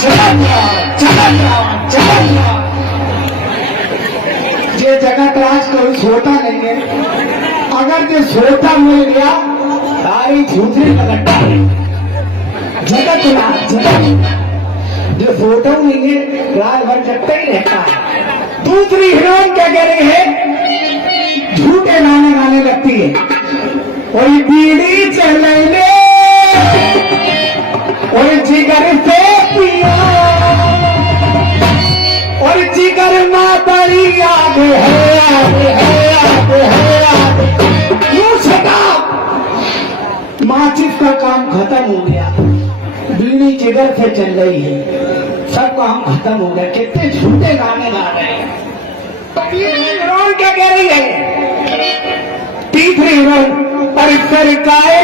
ये जगत राज कोई छोटा नहीं है। अगर जो छोटा मिल गया सारी झूठे का गड्ढा है। जगत राज जो छोटा नहीं है राज भर सकता ही रहता है। दूसरी हीरोइन क्या कह रही है, झूठे गाने गाने लगती है। और बीड़ी चलने और जिगर से पिया और जिगर माँ बड़ी याद माचिस का काम खत्म हो गया, बीड़ी जिगर से चल रही है, सब काम खत्म हो गया। कितने झूठे गाने गा रहे हैं। हीरोइन क्या कह रही है, तीसरी हीरोइन परिसर काए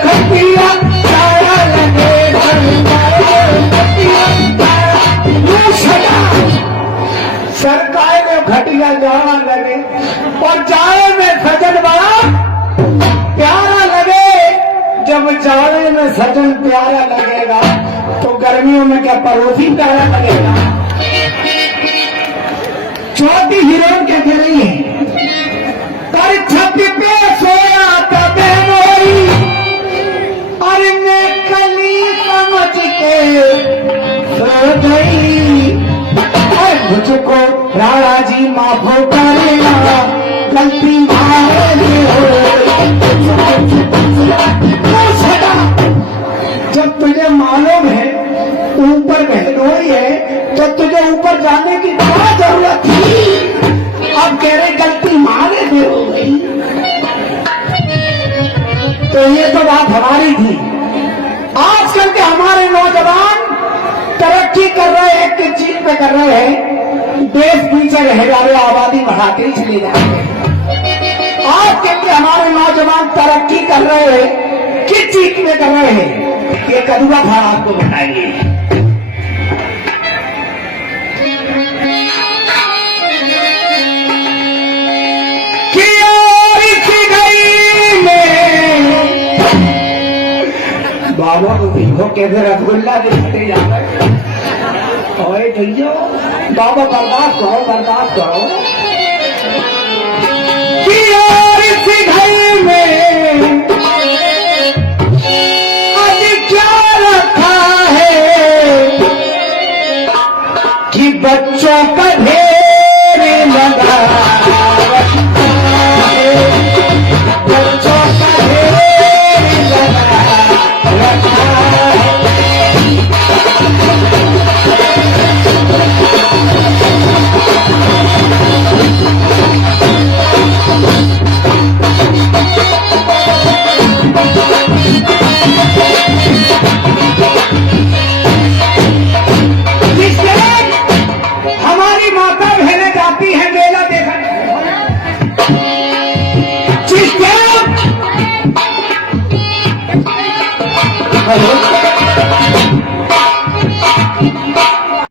खटिया सारा लगे सरकाए में खटिया जाना लगे और जाए में सजन बड़ा प्यारा लगे। जब जाए में सजन प्यारा लगेगा तो गर्मियों में क्या पड़ोसी प्यारा लगेगा। चौथी हीरोइन क्या कह रही है, पर छत पे सोया था बेनोरी और मैं कली समझ के सो गई और मुझको राणा जी माफ करेगा गलती मारे जब तुझे मालूम है ऊपर बहनोई है तो तुझे ऊपर जाने की क्या जरूरत थी। अब कह रहे गलती मारे दे हो गई। तो ये तो बात हमारी थी। आजकल के हमारे नौजवान तरक्की कर रहे हैं, किस चीज पे कर रहे हैं, देश पीछे रह जा रहे, आबादी बढ़ाते ही चले जा रहे हैं। आजकल के हमारे नौजवान तरक्की कर रहे हैं, किस चीज में कर रहे हैं, ये कदुआ था आपको बताएंगे। बाबा को देखो कैसे रसगुल्ला दिखाते जा रहे। बाबा बर्दाश्त करो, बर्दाश्त करो।